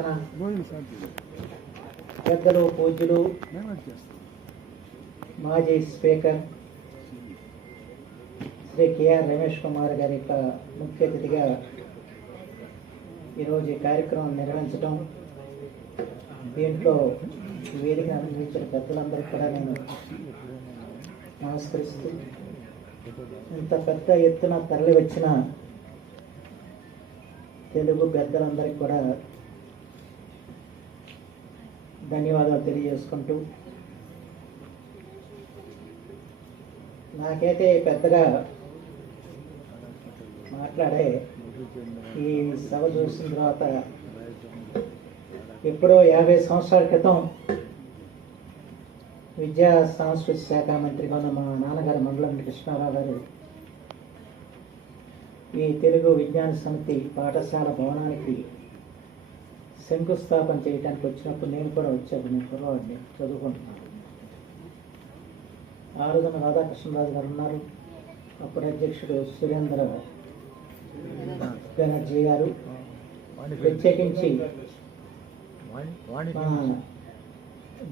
చేస్తున్న పెద్దలు పూజ్యులు మాజీ స్పీకర్ శ్రీ కేఆర్ రమేష్ కుమార్ గారి యొక్క ముఖ్య అతిథిగా ఈరోజు ఈ కార్యక్రమం నిర్వహించడం, దీంట్లో వేదిక అందించిన పెద్దలందరికీ కూడా నేను నమస్కరిస్తూ, ఇంత పెద్ద ఎత్తున తరలి వచ్చిన తెలుగు పెద్దలందరికీ కూడా ధన్యవాదాలు తెలియజేసుకుంటూ, నాకైతే పెద్దగా మాట్లాడే ఈ సభ చూసిన తర్వాత ఎప్పుడో 50 సంవత్సరాల క్రితం విద్యా సాంస్కృతిక శాఖ మంత్రిగా ఉన్న మా నాన్నగారు మండలం కృష్ణారావు గారు ఈ తెలుగు విజ్ఞాన సమితి పాఠశాల భవనానికి శంకుస్థాపన చేయడానికి వచ్చినప్పుడు నేను కూడా వచ్చాను. నేను కుర్రవాడిని, చదువుకుంటున్నాను. ఆ రోజున రాధాకృష్ణరాజు గారు ఉన్నారు, అప్పుడు అధ్యక్షుడు సురేంద్ర బెనర్జీ గారు, ప్రత్యేకించి మా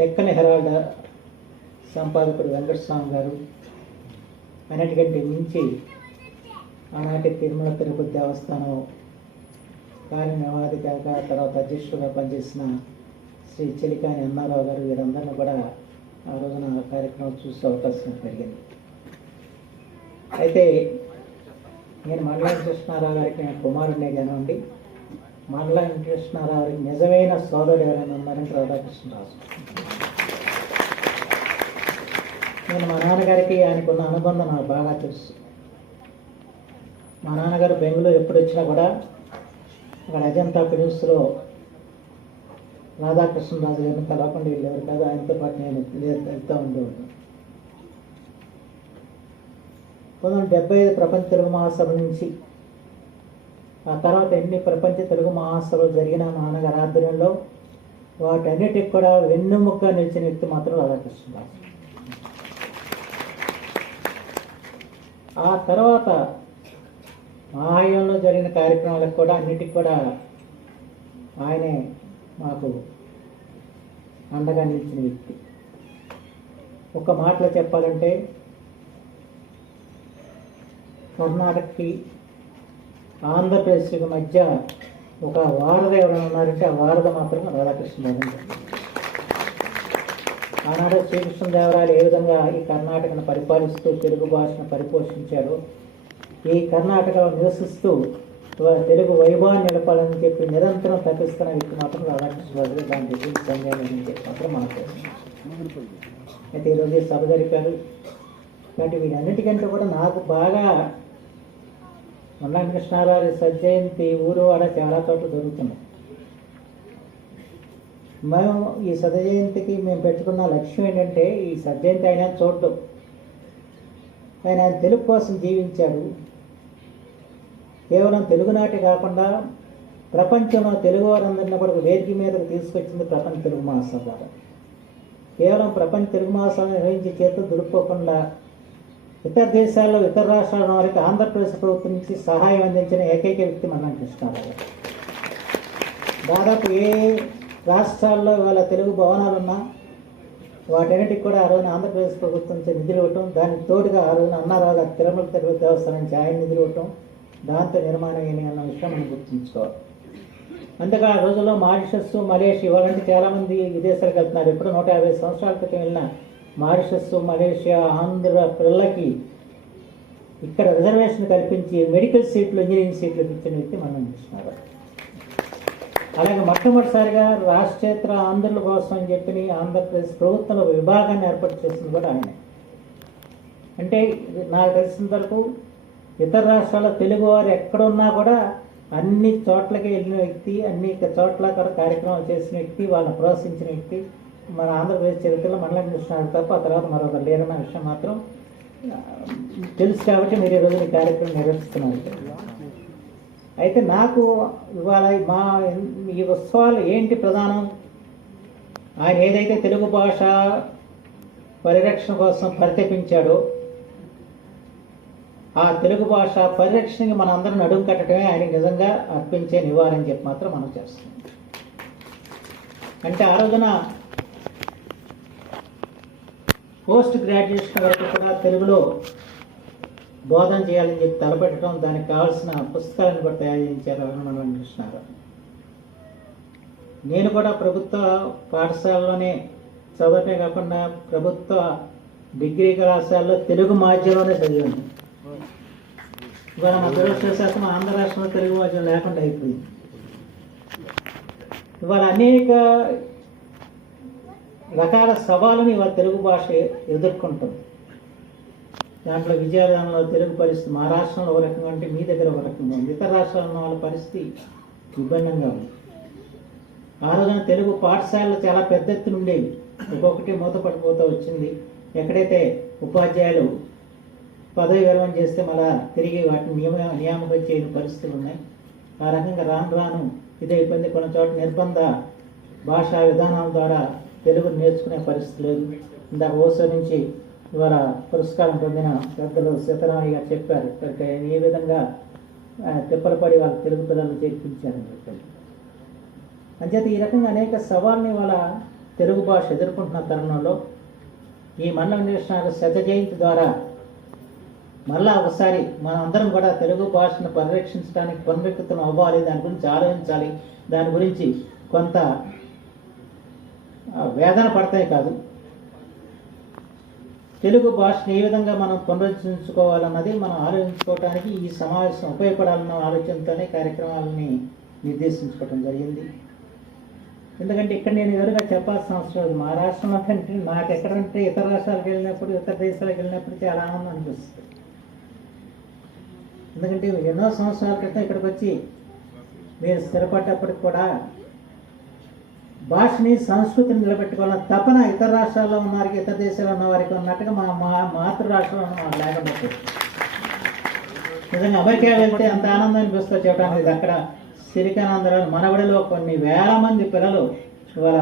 డెక్కన్ హెరాల్డ్ సంపాదకుడు వెంకటస్వామి గారు, అన్నిటికంటే మించి ఆనాటి తిరుమల తిరుపతి దేవస్థానం కార్యనిర్వాహకుడిగా తర్వాత అధ్యక్షుడిగా పనిచేసిన శ్రీ చెలికాని అన్నారావు గారు, వీరందరినీ కూడా ఆ రోజున కార్యక్రమం చూసే అవకాశం కలిగింది. అయితే నేను మండలం కృష్ణారావు గారికి నేను కుమారుడినే కానివ్వండి, మండలం కృష్ణారావు గారికి నిజమైన సోదరుడు ఎవరైనా ఉన్నారంటే రాధాకృష్ణరాజు. నేను మా నాన్నగారికి ఆయనకున్న అనుబంధం నాకు బాగా తెలుసు. మా నాన్నగారు బెంగళూరు ఎప్పుడు వచ్చినా కూడా అక్కడ అజంతా ఫిలిమ్స్లో రాధాకృష్ణరాజు గారిని కలవకుండా వెళ్ళేవారు కాదు, ఆయనతో పాటు నేను వెళ్తూ ఉండేవాడు. 1975 ప్రపంచ తెలుగు మహాసభ నుంచి ఆ తర్వాత ఎన్ని ప్రపంచ తెలుగు మహాసభలు జరిగిన మా నాన్నగారి ఆధ్వర్యంలో వాటన్నిటికి కూడా వెన్నుముక్క నిలిచిన వ్యక్తి మాత్రం రాధాకృష్ణరాజు. ఆ తర్వాత మా హయాంలో జరిగిన కార్యక్రమాలకు కూడా అన్నిటికి కూడా ఆయనే మాకు అండగా నిలిచిన వ్యక్తి. ఒక మాటలో చెప్పాలంటే కర్ణాటకకి ఆంధ్రప్రదేశ్కి మధ్య ఒక వారధ ఎవరైనా ఉన్నారంటే ఆ వారధ మాత్రం రాధాకృష్ణరాజు. ఆనాడు శ్రీకృష్ణదేవరాయలు ఏ విధంగా ఈ కర్ణాటకను పరిపాలిస్తూ తెలుగు భాషను పరిపోషించారో, ఈ కర్ణాటకలో నివసిస్తూ తెలుగు వైభవాన్ని నిలపాలని చెప్పి నిరంతరం తప్పిస్తున్న వ్యక్తి మాత్రం రాధాకృష్ణరాజు. దాని గురించి సందేహం చెప్పి మాత్రం మనకు. అయితే ఈరోజు సభ జరిపారు కాబట్టి వీటన్నిటికంటే కూడా నాకు బాగా మండలం కృష్ణారావు సజ్జయంతి ఊరు వాడ చాలా చోట్ల జరుగుతున్నాయి. మేము ఈ సజ్జయంతికి మేము పెట్టుకున్న లక్ష్యం ఏంటంటే, ఈ సజ్జయంతి ఆయన చూడటం. ఆయన తెలుగు కోసం జీవించాడు. కేవలం తెలుగునాటి కాకుండా ప్రపంచంలో తెలుగు వారందరినీ కూడా వేదిక మీదకి తీసుకొచ్చింది ప్రపంచ తెలుగు మహాసభ. కేవలం ప్రపంచ తెలుగు మహాసభ నిర్వహించే చేతులు దులుపుకోకుండా ఇతర దేశాల్లో ఇతర రాష్ట్రాల వారికి ఆంధ్రప్రదేశ్ ప్రభుత్వం నుంచి సహాయం అందించిన ఏకైక వ్యక్తి మండలం కృష్ణారావు. దాదాపు ఏ రాష్ట్రాల్లో ఇవాళ తెలుగు భవనాలు ఉన్నా వాటన్నిటికి కూడా ఆ రోజున ఆంధ్రప్రదేశ్ ప్రభుత్వం నుంచి నిధులు ఇవ్వటం, దానికి తోడుగా ఆ రోజున అన్నారావు గారు తిరుమల తిరుపతి దేవస్థానం నుంచి ఆయన నిధులు ఇవ్వటం, దాంతో నిర్మాణం అయింది అన్న విషయం మనం గుర్తుంచుకోవాలి. అంతేగా ఆ రోజుల్లో మారిషస్, మలేషియా ఇవాళంటే చాలామంది విదేశాలకు వెళ్తున్నారు. ఎప్పుడు 150 సంవత్సరాల క్రితం వెళ్ళిన మారిషస్, మలేషియా, ఆంధ్ర పిల్లలకి ఇక్కడ రిజర్వేషన్ కల్పించి మెడికల్ సీట్లు, ఇంజనీరింగ్ సీట్లు ఇచ్చిన వ్యక్తి మనం కృష్ణారావు. అలాగే మొట్టమొదటిసారిగా రాష్ట్రేతర ఆంధ్రుల కోసం అని చెప్పి ఆంధ్రప్రదేశ్ ప్రభుత్వంలో విభాగాన్ని ఏర్పాటు చేసింది కూడా ఆయన. అంటే నాకు తెలిసిన వరకు ఇతర రాష్ట్రాల తెలుగు వారు ఎక్కడున్నా కూడా అన్ని చోట్లకి వెళ్ళిన వ్యక్తి, అన్ని చోట్ల కూడా కార్యక్రమాలు చేసిన వ్యక్తి, వాళ్ళని ప్రోత్సహించిన వ్యక్తి మన ఆంధ్రప్రదేశ్ చరిత్రలో మండలం కృష్ణారావు తప్ప ఆ తర్వాత మరొకరు లేరన్న విషయం మాత్రం తెలుసు. కాబట్టి మీరు ఈరోజు ఈ కార్యక్రమం నిర్వహిస్తున్నారు. అయితే నాకు ఇవాళ ఈ ఉత్సవాలు ఏంటి ప్రధానం, ఆయన ఏదైతే తెలుగు భాష పరిరక్షణ కోసం పరితపించాడో ఆ తెలుగు భాష పరిరక్షణకి మన అందరం నడుము కట్టడమే ఆయన నిజంగా అర్పించే నివారణ చెప్పి మాత్రం మనం చేస్తున్నాం. అంటే ఆ రోజున పోస్ట్ గ్రాడ్యుయేషన్ వరకు కూడా తెలుగులో బోధన చేయాలని చెప్పి తలపెట్టడం, దానికి కావాల్సిన పుస్తకాలను కూడా తయారు చేయించారు రఘునందన వెంకటకృష్ణారావు. నేను కూడా ప్రభుత్వ పాఠశాలలోనే చదవటమే కాకుండా ప్రభుత్వ డిగ్రీ కళాశాలలో తెలుగు మాధ్యమంలోనే చదివాను. ఇవాళ మా దురదృష్టవశాత్తు ఆంధ్ర రాష్ట్రంలో తెలుగు మాధ్యమం లేకుండా అయిపోయింది. ఇవాళ అనేక రకాల సవాళ్ళని ఇవాళ తెలుగు భాష ఎదుర్కొంటుంది. దాంట్లో విజయవాడలో తెలుగు పరిస్థితి మా రాష్ట్రంలో ఒక రకంగా అంటే మీ దగ్గర ఒక రకంగా ఉంది, ఇతర రాష్ట్రాల్లో వాళ్ళ పరిస్థితి విభిన్నంగా ఉంది. ఆ రోజున తెలుగు పాఠశాలలు చాలా పెద్ద ఎత్తున ఉండేవి, ఒక్కొక్కటి మూతపడిపోతూ వచ్చింది. ఎక్కడైతే ఉపాధ్యాయులు పదవి విరమణ చేస్తే మళ్ళా తిరిగి వాటిని నియామకం చేయని పరిస్థితులు ఉన్నాయి. ఆ రకంగా రాను రాను ఇదే ఇబ్బంది. కొన్ని చోట్ల నిర్బంధ భాషా విధానాల ద్వారా తెలుగు నేర్చుకునే పరిస్థితి లేదు. ఇందాక ఓసో నుంచి ఇవాళ పురస్కారం పొందిన పెద్దలు సీతారామయ్య గారు చెప్పారు, ఇక్కడికి ఏ విధంగా తిప్పలపడి వాళ్ళ తెలుగు పిల్లలు చేర్పించారని చెప్పారు. అంచేత ఈ రకంగా అనేక సవాళ్ళని వాళ్ళ తెలుగు భాష ఎదుర్కొంటున్న తరుణంలో ఈ మండల వెంకటకృష్ణ శత జయంతి ద్వారా మళ్ళా ఒకసారి మనం అందరం కూడా తెలుగు భాషను పరిరక్షించడానికి పునరుద్ధృతం అవ్వాలి, దాని గురించి ఆలోచించాలి, దాని గురించి కొంత వేదన పడతాయి కాదు, తెలుగు భాషను ఏ విధంగా మనం పునరుద్ధరించుకోవాలన్నది మనం ఆలోచించుకోవడానికి ఈ సమావేశం ఉపయోగపడాలన్న ఆలోచనతోనే కార్యక్రమాలని నిర్దేశించుకోవడం జరిగింది. ఎందుకంటే ఇక్కడ నేను ఎవరుగా చెప్పాల్సిన అవసరం లేదు. మా రాష్ట్రంలో కంటే నాకు ఎక్కడంటే ఇతర రాష్ట్రాలకు వెళ్ళినప్పుడు, ఇతర దేశాలకు వెళ్ళినప్పుడు చాలా ఆనందం అనిపిస్తుంది. ఎందుకంటే ఎన్నో సంవత్సరాల క్రితం ఇక్కడికి వచ్చి మీరు స్థిరపడ్డప్పటికి కూడా భాషని, సంస్కృతిని నిలబెట్టుకోవాలని తపన ఇతర రాష్ట్రాల్లో ఉన్న వారికి, ఇతర దేశాల్లో ఉన్న వారికి ఉన్నట్టుగా మా మాతృ రాష్ట్రంలో ఉన్న వాళ్ళు లేకుండా నిజంగా అమెరికా వెళ్తే అంత ఆనందం అనిపిస్తుంది చెప్పడానికి. అక్కడ సిరికానందరావు మనవడిలో కొన్ని వేల మంది పిల్లలు ఇవాళ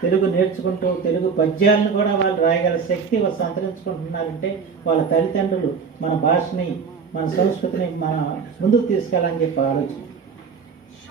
తెలుగు నేర్చుకుంటూ తెలుగు పద్యాలను కూడా వాళ్ళు రాయగల శక్తి వాళ్ళు సంతరించుకుంటున్నారంటే వాళ్ళ తల్లిదండ్రులు మన భాషని, మన సంస్కృతిని మన ముందుకు తీసుకెళ్ళాలని చెప్పి ఆలోచన.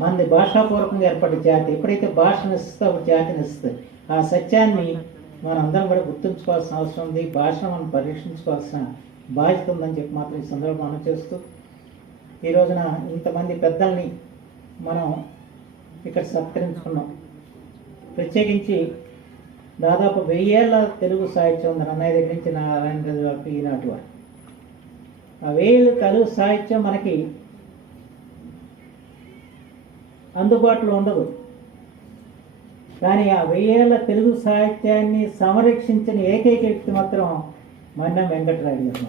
మనది భాషాపూర్వకంగా ఏర్పడే జాతి ఎప్పుడైతే భాషను ఇస్తే ఒక జాతిని ఇస్తుంది. ఆ సత్యాన్ని మనందరం కూడా గుర్తుంచుకోవాల్సిన అవసరం ఉంది. భాషను మనం పరీక్షించుకోవాల్సిన బాధ్యత ఉందని చెప్పి మాత్రం ఈ సందర్భం మనం చేస్తూ, ఈ రోజున ఇంతమంది పెద్దల్ని మనం ఇక్కడ సత్కరించుకున్నాం. ప్రత్యేకించి దాదాపు 1000 ఏళ్ళ తెలుగు సాహిత్యం ఉంది అన్నయ్య దగ్గర నుంచి నారాయణ రాజు వరకు ఈనాటి వారు. ఆ 1000 తెలుగు సాహిత్యం మనకి అందుబాటులో ఉండదు, కానీ ఆ 1000 ఏళ్ళ తెలుగు సాహిత్యాన్ని సంరక్షించిన ఏకైక వ్యక్తి మాత్రం మన్నం వెంకటరాయుడు గారు.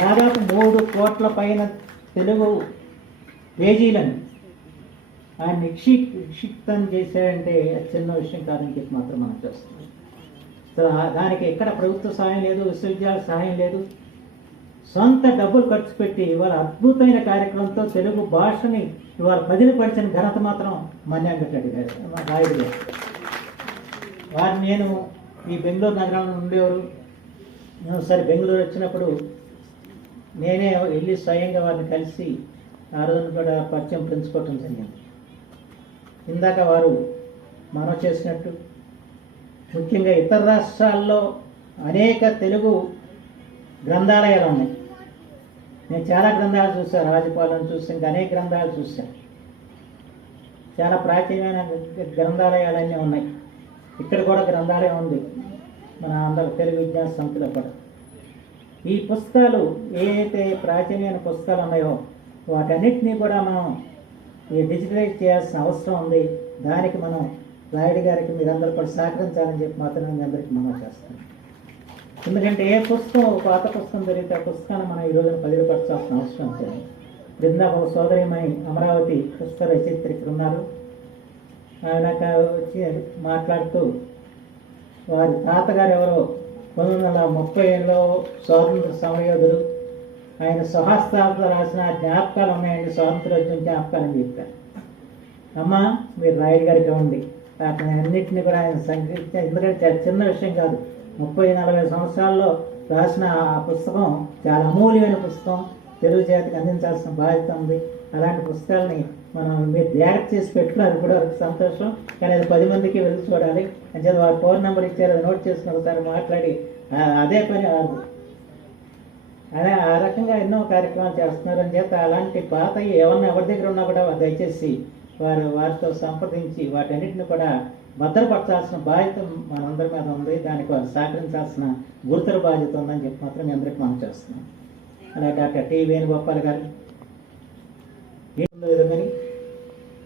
దాదాపు 3 కోట్ల పైన తెలుగు పేజీలను ఆయన నిక్షిప్తం చేశాడంటే చిన్న విషయం కాదని చెప్పి మాత్రం మనం చేస్తున్నాం. సో దానికి ఎక్కడ ప్రభుత్వ సహాయం లేదు, విశ్వవిద్యాలయ సహాయం లేదు, సొంత డబ్బులు ఖర్చు పెట్టి ఇవాళ అద్భుతమైన కార్యక్రమంతో తెలుగు భాషని ఇవాళ పదిలపరిచిన ఘనత మాత్రం మన్యం వెంకటరెడ్డి గారు, రాయుడు గారు. వారిని నేను ఈ బెంగళూరు నగరంలో ఉండేవారు. నేను సరే బెంగళూరు వచ్చినప్పుడు నేనే వెళ్ళి స్వయంగా వారిని కలిసి ఆ రోజున కూడా పరిచయం పెంచుకోవటం జరిగింది. ఇందాక వారు మనం చేసినట్టు ముఖ్యంగా ఇతర రాష్ట్రాల్లో అనేక తెలుగు గ్రంథాలయాలు ఉన్నాయి. నేను చాలా గ్రంథాలు చూశాను, రాజపాలెం చూసి ఇంకా అనేక గ్రంథాలు చూశాను. చాలా ప్రాచీనమైన గ్రంథాలయాలన్నీ ఉన్నాయి. ఇక్కడ కూడా గ్రంథాలయం ఉంది మన అందరూ తెలుగు విజ్ఞాన సంస్థలో కూడా. ఈ పుస్తకాలు ఏదైతే ప్రాచీనమైన పుస్తకాలు ఉన్నాయో వాటన్నిటినీ కూడా మనం డిజిటలైజ్ చేయాల్సిన అవసరం ఉంది. దానికి మనం రాయుడు గారికి మీరందరూ కూడా సహకరించాలని చెప్పి మాత్రం మీ అందరికీ మనం చేస్తాం. ఎందుకంటే ఏ పుస్తకం, పాత పుస్తకం దొరికితే ఆ పుస్తకాన్ని మనం ఈ రోజున పదిలపరచాల్సిన అవసరం ఉంటుంది. బృందా ఒక సోదరిమణి అమరావతి పుస్తక రచయిత్రి ఇక్కడ ఉన్నారు. ఆయన వచ్చి మాట్లాడుతూ వారి తాతగారు ఎవరో 1930లో స్వాతంత్ర సమరయోధుడు, ఆయన స్వహస్తాలతో రాసిన జ్ఞాపకాలు ఉన్నాయండి, స్వాతంత్రోద్యమ జ్ఞాపకాలు అని చెప్పారు. అమ్మ మీరు రాయుడు గారికి ఇవ్వండి, అన్నింటినీ కూడా ఆయన సంగ్రహించారు. ఎందుకంటే చిన్న విషయం కాదు, 30-40 సంవత్సరాల్లో రాసిన ఆ పుస్తకం చాలా అమూల్యమైన పుస్తకం, తెలుగు జాతికి అందించాల్సిన బాధ్యత ఉంది. అలాంటి పుస్తకాలని మనం మీరు డైరెక్ట్ చేసి పెట్టుకున్నారు ఇప్పుడు వరకు సంతోషం, కానీ అది 10 మందికి వెళ్ళి చూడాలి అని చెప్పి వారు ఫోన్ నెంబర్ ఇచ్చారు, అది నోట్ చేసుకుని ఒకసారి మాట్లాడి అదే పని అదే ఆ రకంగా ఎన్నో కార్యక్రమాలు చేస్తున్నారు అని చేత అలాంటి పాత ఏమన్నా ఎవరి దగ్గర ఉన్నా కూడా దయచేసి వారితో సంప్రదించి వాటన్నిటిని కూడా భద్రపరచాల్సిన బాధ్యత మనందరి మీద ఉంది. దానికి వారు సహకరించాల్సిన గురుతర బాధ్యత ఉందని చెప్పి మాత్రం మీ అందరికీ మనం చేస్తున్నాం. అలాగే డాక్టర్ టి వేణుగోపాల్ గారు విధంగా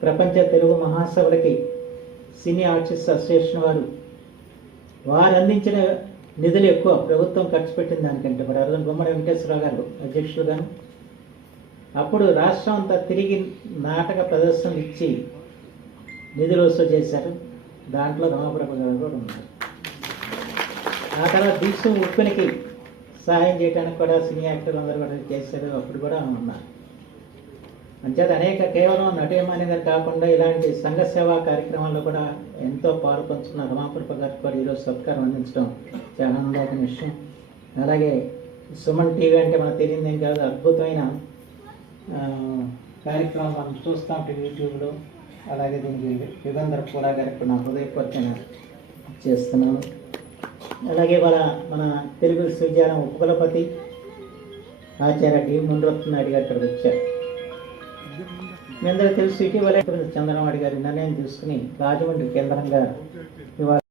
ప్రపంచ తెలుగు మహాసభలకి సినీ ఆర్టిస్ట్ అసోసియేషన్ వారు అందించిన నిధులు ఎక్కువ ప్రభుత్వం ఖర్చు పెట్టిన దానికంటే మరి అరవింద్ గుమ్మడి వెంకటేశ్వరరావు గారు అధ్యక్షులుగాను అప్పుడు రాష్ట్రం అంతా తిరిగి నాటక ప్రదర్శనలు ఇచ్చి నిధులు వసూలు చేశారు. దాంట్లో రామప్రభు గారు కూడా ఉన్నారు. ఆ తర్వాత దీక్ష ఉప్పునికి సహాయం చేయడానికి కూడా సినీ యాక్టర్లు అందరూ కూడా చేశారు, అప్పుడు కూడా ఉన్నారు. అంచేత అనేక కేవలం నటీయమాని గారు కాకుండా ఇలాంటి సంఘ సేవా కార్యక్రమాల్లో కూడా ఎంతో పాల్పంచుకున్న రమాప్రభ గారికి కూడా ఈరోజు సత్కారం అందించడం చాలా ఆనందమైన విషయం. అలాగే సుమన్ టీవీ అంటే మనకు తెలియదేం కాదు, అద్భుతమైన కార్యక్రమం మనం చూస్తూ ఉంటాం యూట్యూబ్లో. అలాగే దీనికి యుగంధర పూరా గారికి నా హృదయపూర్వకంగా చేస్తున్నాను. అలాగే మన తెలుగు విశ్వవిద్యాలయం ఉపకులపతి ఆచార్య డి మునరత్న నాయుడు గారు ఇక్కడికి వచ్చారు. మీ అందరూ తెలుసు ఇటీవల చంద్రనాయుడు గారి నిర్ణయం తీసుకుని రాజమండ్రి కేంద్రంగా ఇవాళ